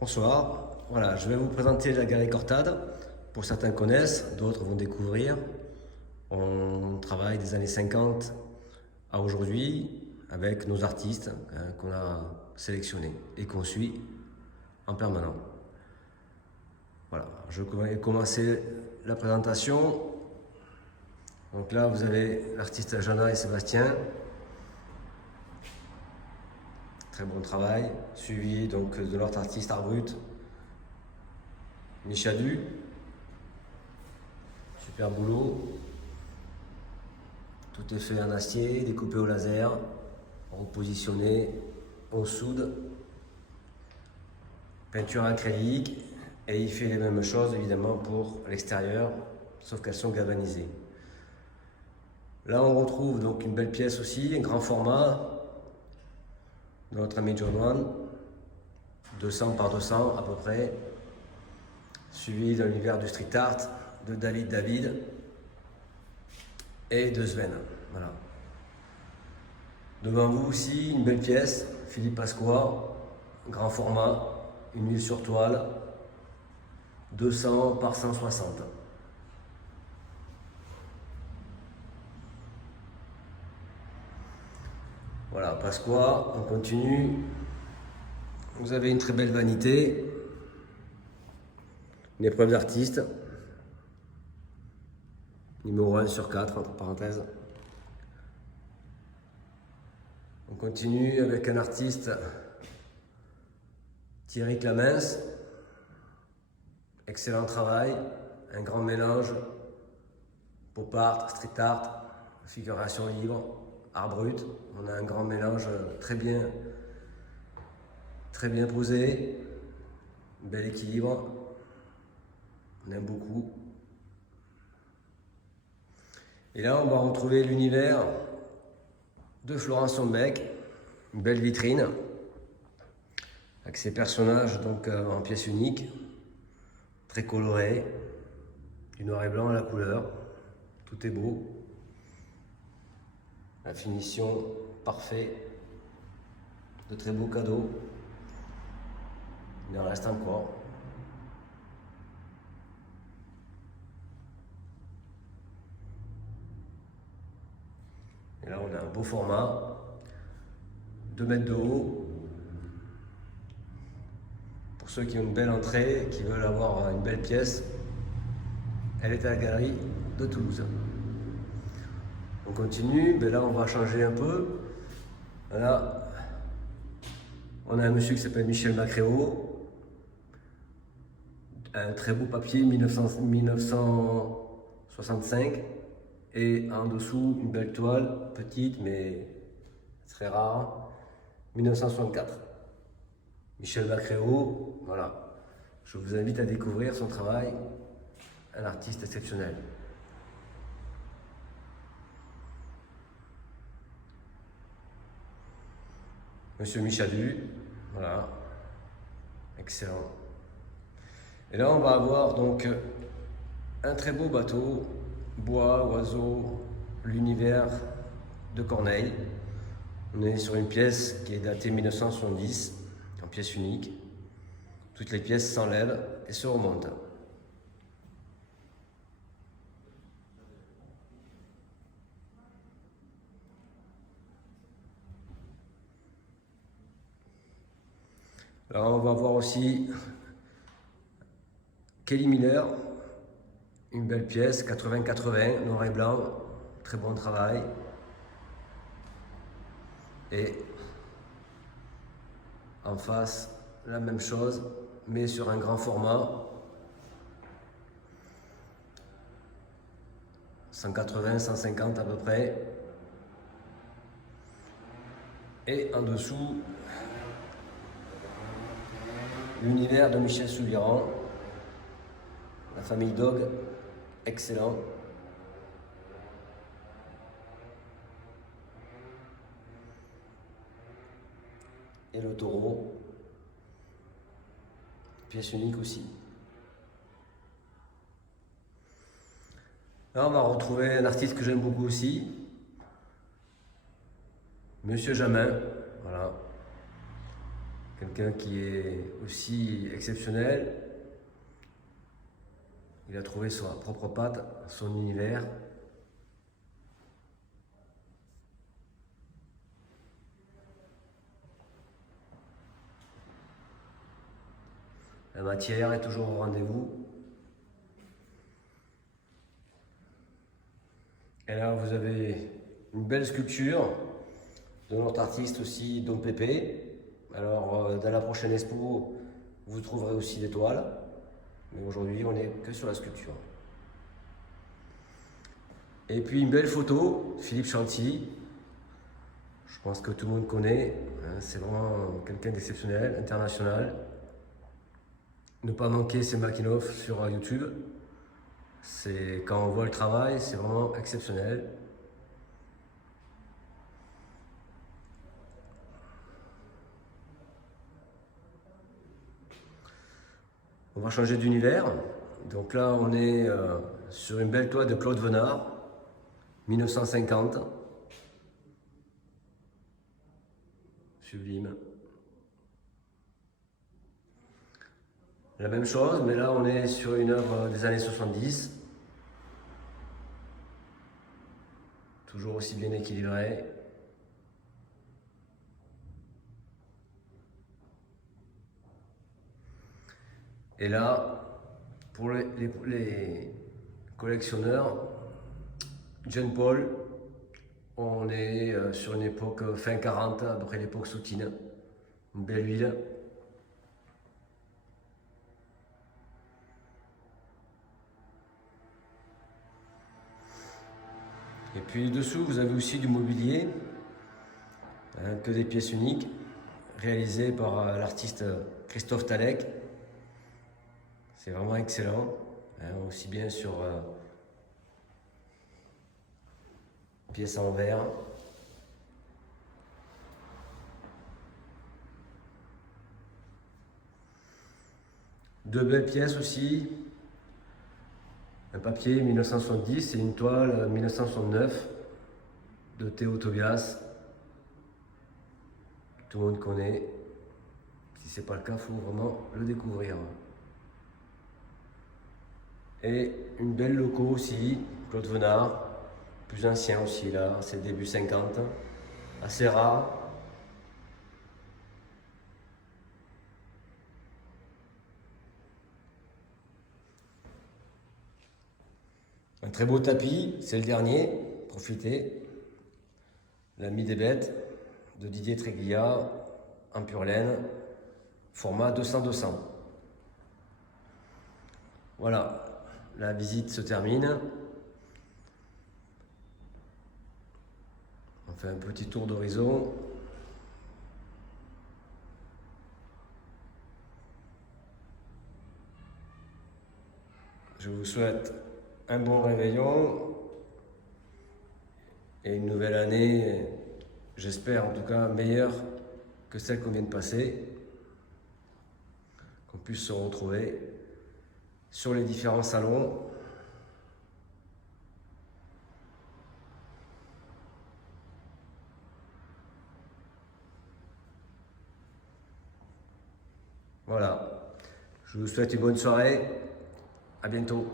Bonsoir, voilà, je vais vous présenter la Galerie Cortade. Pour certains connaissent, d'autres vont découvrir. On travaille des années 50 à aujourd'hui avec nos artistes qu'on a sélectionnés et qu'on suit en permanent. Voilà, je vais commencer la présentation. Donc là, vous avez l'artiste Jana et Sébastien. Très bon travail, suivi donc de l'autre artiste Art Brut, Michadu. Super boulot. Tout est fait en acier, découpé au laser, repositionné, on soude, peinture acrylique, et il fait les mêmes choses évidemment pour l'extérieur, sauf qu'elles sont galvanisées. Là on retrouve donc une belle pièce aussi, un grand format de notre ami John Wan, 200 par 200 à peu près, suivi de l'univers du street art de David David et de Sven. Voilà. Devant vous aussi, une belle pièce, Philippe Pasqua, grand format, une huile sur toile, 200 par 160. Voilà, Pasqua, on continue. Vous avez une très belle vanité, une épreuve d'artiste, numéro 1 sur 4, entre parenthèses. On continue avec un artiste, Thierry Clamens. Excellent travail, un grand mélange, pop art, street art, figuration libre, art brut. On a un grand mélange très bien posé, bel équilibre, on aime beaucoup. Et là, on va retrouver l'univers de Florence Sombeck, une belle vitrine, avec ses personnages donc en pièces uniques, très colorés, du noir et blanc à la couleur, tout est beau, la finition parfaite, de très beaux cadeaux, il en reste encore. Et là, on a un beau format, 2 mètres de haut. Pour ceux qui ont une belle entrée, qui veulent avoir une belle pièce, elle est à la galerie de Toulouse. On continue, mais là on va changer un peu. Voilà, on a un monsieur qui s'appelle Michel Macréo, un très beau papier 1965, et en dessous une belle toile, petite mais très rare, 1964. Michel Macréo, voilà, je vous invite à découvrir son travail, un artiste exceptionnel. Monsieur Michadu, voilà, excellent. Et là, on va avoir donc un très beau bateau, bois, oiseaux, l'univers de Corneille. On est sur une pièce qui est datée 1970, en pièce unique. Toutes les pièces s'enlèvent et se remontent. Là, on va voir aussi Kelly Miller, une belle pièce, 80-80, noir et blanc, très bon travail. Et en face, la même chose, mais sur un grand format, 180-150 à peu près. Et en dessous, l'univers de Michel Souliran, la famille Dog, excellent. Et le taureau, pièce unique aussi. Là, on va retrouver un artiste que j'aime beaucoup aussi, Monsieur Jamin, voilà, quelqu'un qui est aussi exceptionnel. Il a trouvé sa propre patte, son univers. La matière est toujours au rendez-vous. Et là, vous avez une belle sculpture de notre artiste aussi, Don Pépé. Alors, dans la prochaine expo, vous trouverez aussi des toiles. Mais aujourd'hui, on n'est que sur la sculpture. Et puis, une belle photo, Philippe Chantilly. Je pense que tout le monde connaît. Hein, c'est vraiment quelqu'un d'exceptionnel, international. Ne pas manquer ses making-of sur YouTube. C'est quand on voit le travail, c'est vraiment exceptionnel. On va changer d'univers. Donc là, on est sur une belle toile de Claude Venard, 1950. Sublime. La même chose, mais là, on est sur une œuvre des années 70. Toujours aussi bien équilibré. Et là, pour les collectionneurs, John Paul, on est sur une époque fin 40, à peu près l'époque Soutine. Une belle huile. Et puis dessous, vous avez aussi du mobilier, hein, que des pièces uniques, réalisées par l'artiste Christophe Talek. C'est vraiment excellent, hein, aussi bien sur pièces en verre. Deux belles pièces aussi, un papier 1970 et une toile 1969 de Théo Tobias. Tout le monde connaît. Si ce n'est pas le cas, il faut vraiment le découvrir. Et une belle loco aussi, Claude Venard, plus ancien aussi là, c'est début 50, assez rare. Un très beau tapis, c'est le dernier, profitez. L'ami des bêtes de Didier Tréguillat en pure laine, format 200-200. Voilà, la visite se termine. On fait un petit tour d'horizon. Je vous souhaite un bon réveillon et une nouvelle année, j'espère en tout cas meilleure que celle qu'on vient de passer, qu'on puisse se retrouver sur les différents salons. Voilà, je vous souhaite une bonne soirée, à bientôt.